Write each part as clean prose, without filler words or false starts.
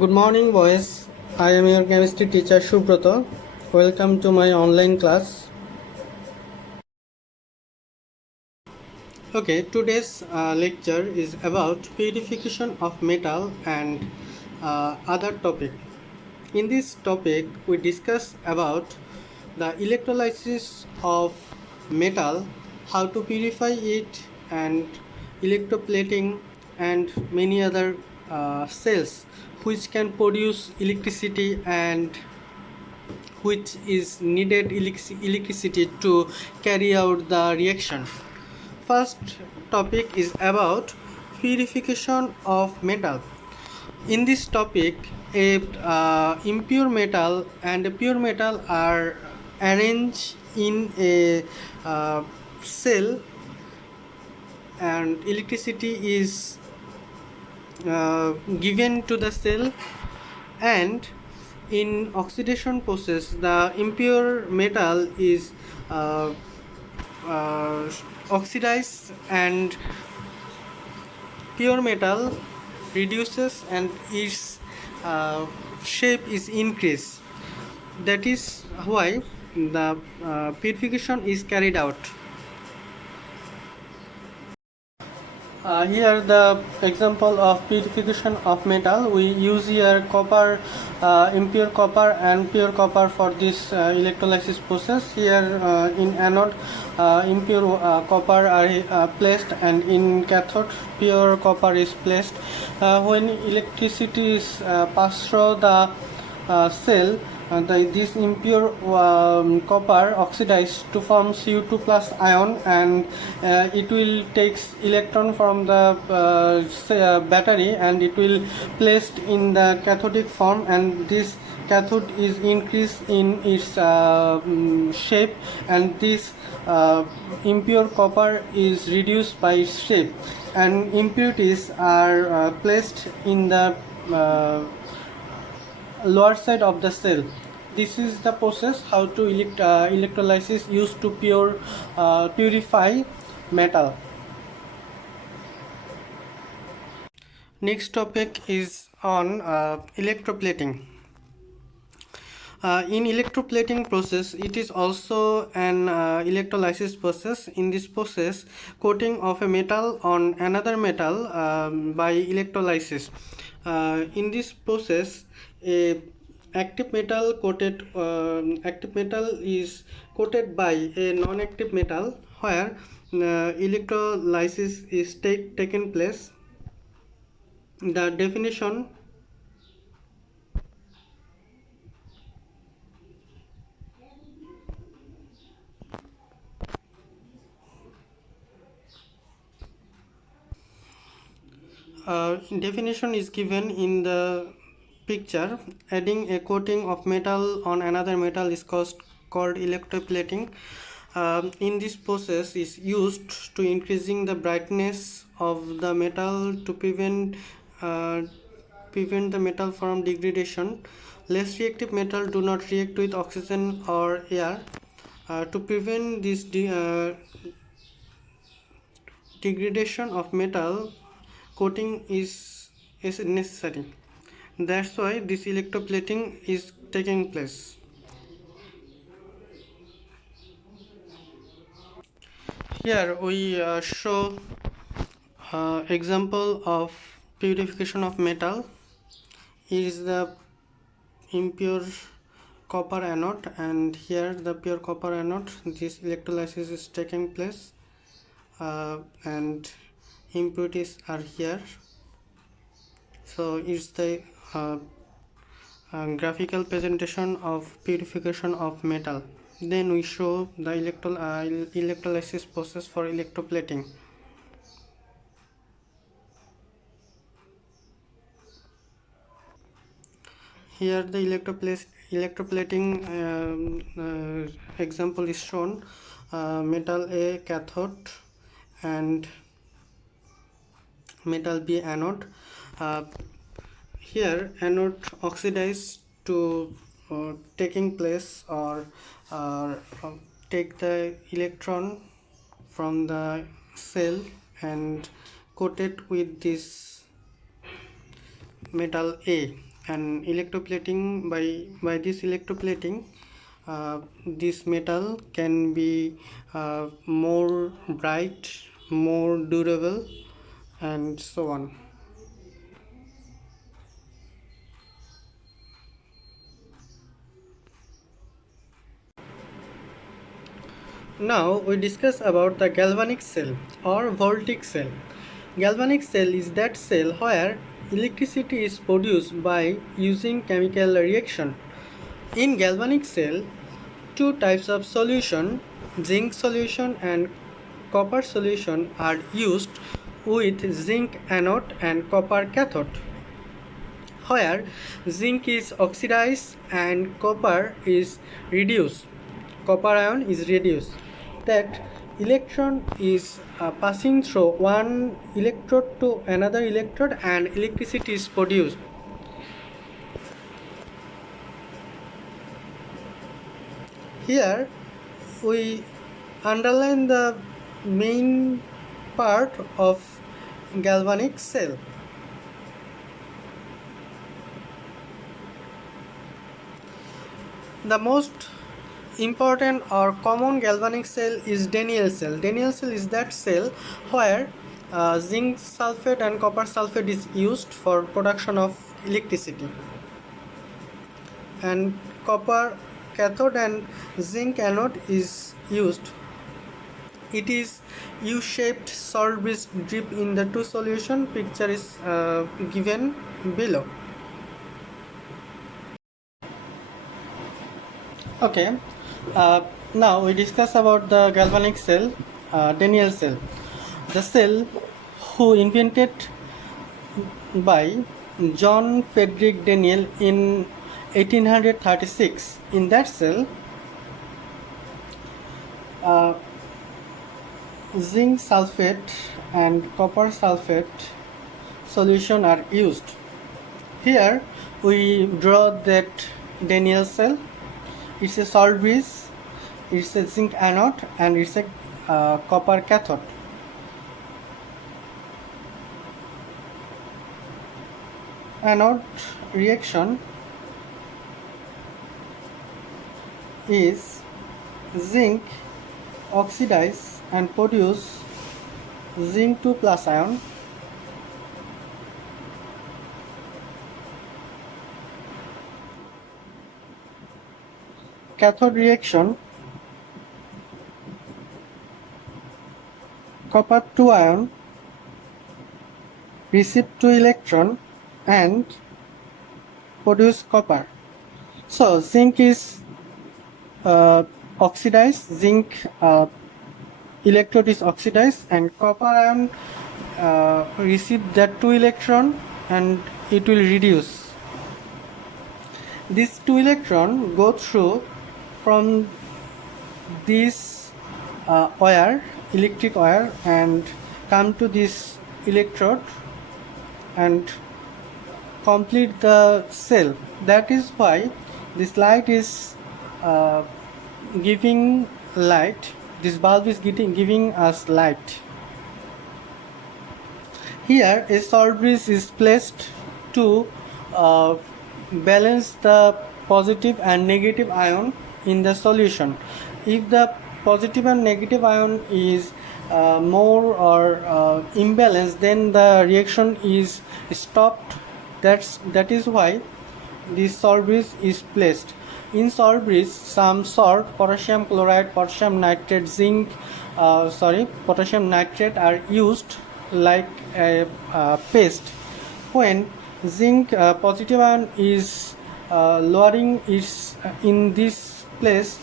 Good morning, boys. I am your chemistry teacher Subroto. Welcome to my online class. Okay, today's lecture is about purification of metal and other topic. In this topic, we discuss about the electrolysis of metal, how to purify it, and electroplating, and many other cells which can produce electricity and which is needed electricity to carry out the reaction. First topic is about purification of metal. In this topic, a impure metal and a pure metal are arranged in a cell, and electricity is given to the cell, and in oxidation process the impure metal is uh, uh, oxidized and pure metal reduces and its shape is increased. That is why the purification is carried out. Here the example of purification of metal. We use here copper, impure copper and pure copper for this electrolysis process. Here in anode, impure copper are placed, and in cathode pure copper is placed. When electricity is passed through the cell, this impure copper oxidized to form Cu2 plus ion, and it will takes electron from the battery, and it will placed in the cathodic form, and this cathode is increased in its shape, and this impure copper is reduced by its shape, and impurities are placed in the lower side of the cell. This is the process how to electrolysis used to purify metal. Next topic is on electroplating. In electroplating process, it is also an electrolysis process. In this process, coating of a metal on another metal by electrolysis. In this process, a active metal is coated by a non-active metal, where electrolysis is taken place. The definition: definition is given in the picture. Adding a coating of metal on another metal is called electroplating. In this process is used to increasing the brightness of the metal to prevent the metal from degradation. Less reactive metal do not react with oxygen or air. To prevent this degradation of metal, coating is necessary. That's why this electroplating is taking place. Here we show example of purification of metal. Here is the impure copper anode, and here the pure copper anode. This electrolysis is taking place, and impurities are here. So it's the graphical presentation of purification of metal. Then we show the electrolysis process for electroplating. Here the electroplating example is shown. Metal A cathode and metal B anode. Here anode oxidized to taking place, or take the electron from the cell and coat it with this metal A. and electroplating. By this electroplating, this metal can be more bright, more durable, and so on. Now we discuss about the galvanic cell or voltaic cell. Galvanic cell is that cell where electricity is produced by using chemical reaction. In galvanic cell, two types of solution, zinc solution and copper solution, are used with zinc anode and copper cathode, where zinc is oxidized and copper is reduced. Copper ion is reduced. That electron is passing through one electrode to another electrode and electricity is produced. Here we underline the main part of galvanic cell. The most important or common galvanic cell is Daniell cell. Daniell cell is that cell where zinc sulfate and copper sulfate is used for production of electricity, and copper cathode and zinc anode is used. It is U-shaped salt bridge drip in the two solution. Picture is given below. Okay, now we discuss about the galvanic cell, Daniell cell. The cell who invented by John Frederick Daniell in 1836. In that cell, zinc sulfate and copper sulfate solution are used. Here we draw that Daniell cell. It's a salt bridge, it's a zinc anode, and it's a copper cathode. Anode reaction is zinc oxidize and produce zinc 2 plus ion. Cathode reaction, copper 2 ion receive 2 electron and produce copper. So zinc is oxidized, zinc electrode is oxidized, and copper ion receive that 2 electron and it will reduce. These 2 electron go through from this wire, electric wire, and come to this electrode and complete the cell. That is why this light is giving light. This bulb is giving us light. Here a salt bridge is placed to balance the positive and negative ion in the solution. If the positive and negative ion is more or imbalanced, then the reaction is stopped. That is why this salt bridge is placed. In salt bridge, some salt, potassium chloride, potassium nitrate, potassium nitrate are used like a paste. When zinc positive ion is lowering its in this place,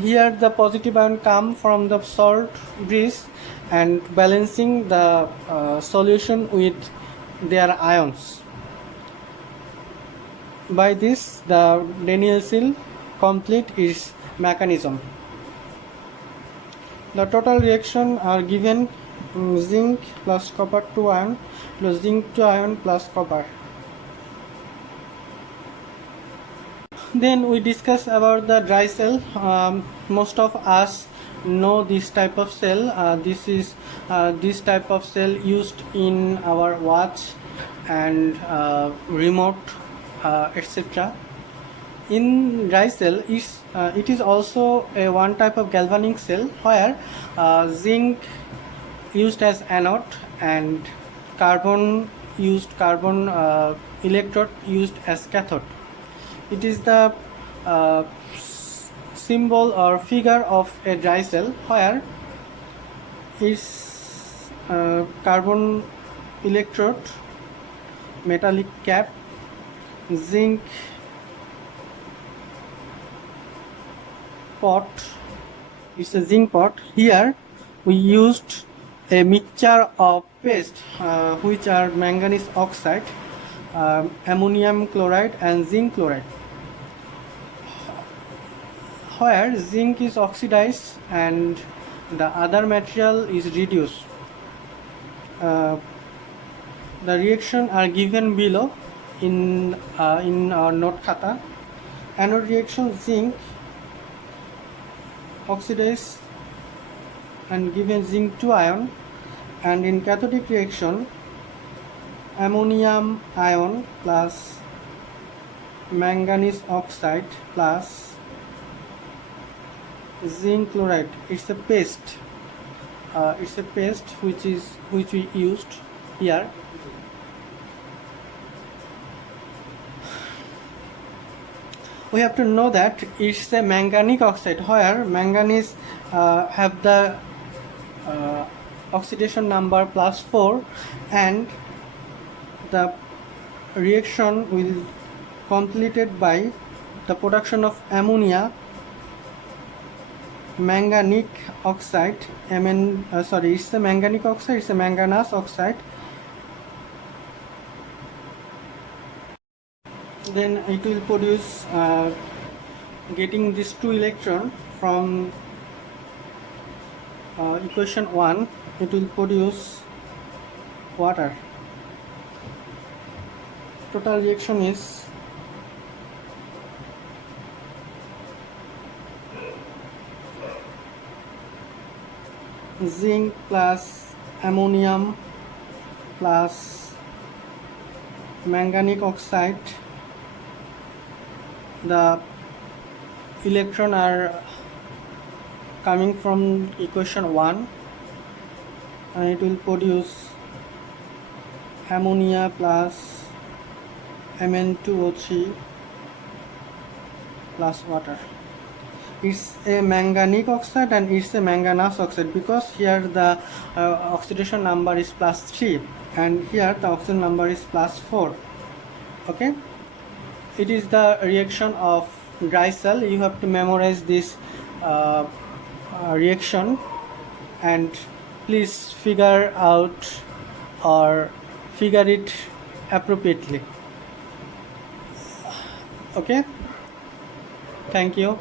here the positive ion come from the salt bridge and balancing the solution with their ions. By this, the Daniell cell complete its mechanism. The total reaction are given zinc plus copper 2 ion plus zinc 2 ion plus copper. Then we discuss about the dry cell. Most of us know this type of cell. This is this type of cell used in our watch and remote, etc. In dry cell, it is also a one type of galvanic cell where zinc used as anode and carbon electrode used as cathode. It is the symbol or figure of a dry cell where its carbon electrode, metallic cap, zinc pot. It's a zinc pot. Here we used a mixture of paste which are manganese oxide, ammonium chloride and zinc chloride, where zinc is oxidized and the other material is reduced. The reaction are given below in our note khata. Anode reaction, zinc oxidized and given zinc 2 ion, and in cathodic reaction ammonium ion plus manganese oxide plus zinc chloride. It's a paste. Which we used here. We have to know that it's a manganic oxide where manganese have the oxidation number +4, and the reaction will completed by the production of ammonia, manganic oxide, it's a manganic oxide, it's a manganese oxide. Then it will produce, getting these 2 electron from equation 1, it will produce water. Total reaction is zinc plus ammonium plus manganic oxide. The electron are coming from equation 1 and it will produce ammonia plus Mn2O3 plus water. It's a manganic oxide and it's a manganese oxide because here the oxidation number is +3 and here the oxidation number is +4. Okay, it is the reaction of dry cell. You have to memorize this reaction and please figure out or figure it appropriately. Okay, thank you.